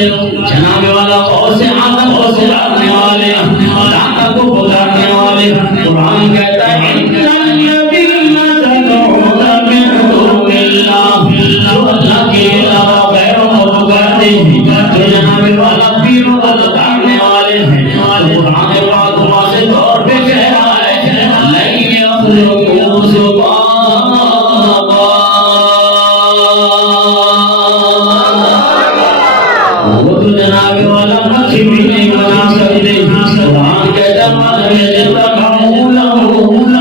جناب والا غوث اعظم غوث رکھنے والے داتا کو پکارنے والے قرآن کہتا ہے ان الذین تدعون من دون اللہ جو اللہ کے علاوہ غیروں کو پکارتے ہیں جو جناب والا پیروں کو پکارنے والے ہیں قرآن پاک واضح طور پہ کہہ رہا ہے لن یخلقوا ذبابا وہ تو جناب والا مکھی بھی نہیں بنا سکتے قرآن کہتا ہے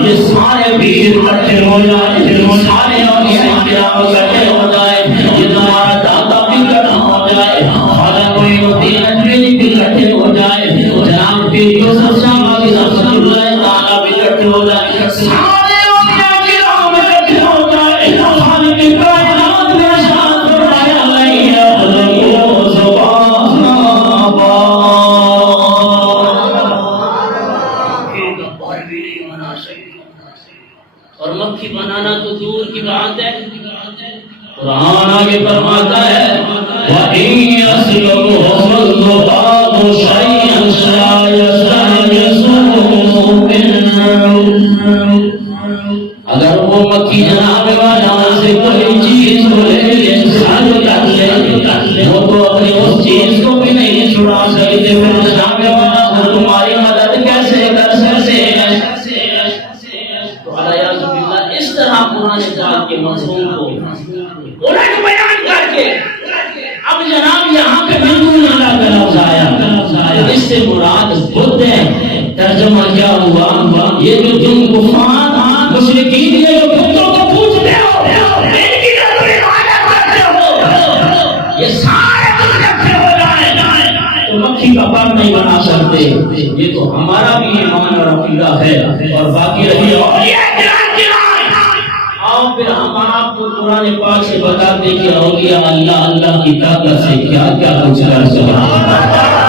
یہ سارے پیر اکٹھے ہو جائے سارے اولیاء کرام اکٹھے ہو جائے یہ تمہارا دادا بھی اکٹھا ہو جائے خواجہ معین الدین اجمیری بھی اکٹھے ہو جائے جناب پیر یوسف شاہ رحمۃ اللہ تعالی بھی اکٹھے ہو جائے سارے اولیاء کرام اکٹھے ہو جائے خالق کائنات نے ارشاد فرمایا لن یخلقوا ذبابا اور مکھی بنانا تو دور کی بات ہے قرآن آگے فرماتا ہے وَإِن يَسْلُبْهُمُ الذُّبَابُ شَيْئًا لَا يَسْتَنقِذُوهُ مِنْهُ اگر وہ مکھی جناب والا سے کوئی چیز کو لے لے ساتھ کر لے وہ تو اپنی اس چیز کو بھی نہیں چھڑا سکتے پھر جناب والا وہ تمہاری مدد کیسے کر سکتے ہیں اس طرح قرآن پاک کے مضمون کو الٹ بیان کر کے اب جناب یہاں پہ بالکل اللہ کا لفظ آیا اس سے مراد بدھ ہے ترجمہ کیا ہوا یہ جو تم کفار مشرکین یہ جو بتوں کو پوجتے ہو ان کی نظر عبادت کرتے ہو یہ سارے اکٹھے ہو جائیں تو مکھی کا پر نہیں بنا سکتے یہ تو ہمارا بھی ایمان اور عقیدہ ہے اور باقی رہی اولیاء پھر ہم آپ کو قرآن پاک سے بتاتے کہ اولیاء اللہ اللہ کی طاقت سے کیا کیا کچھ کر سکتے ہیں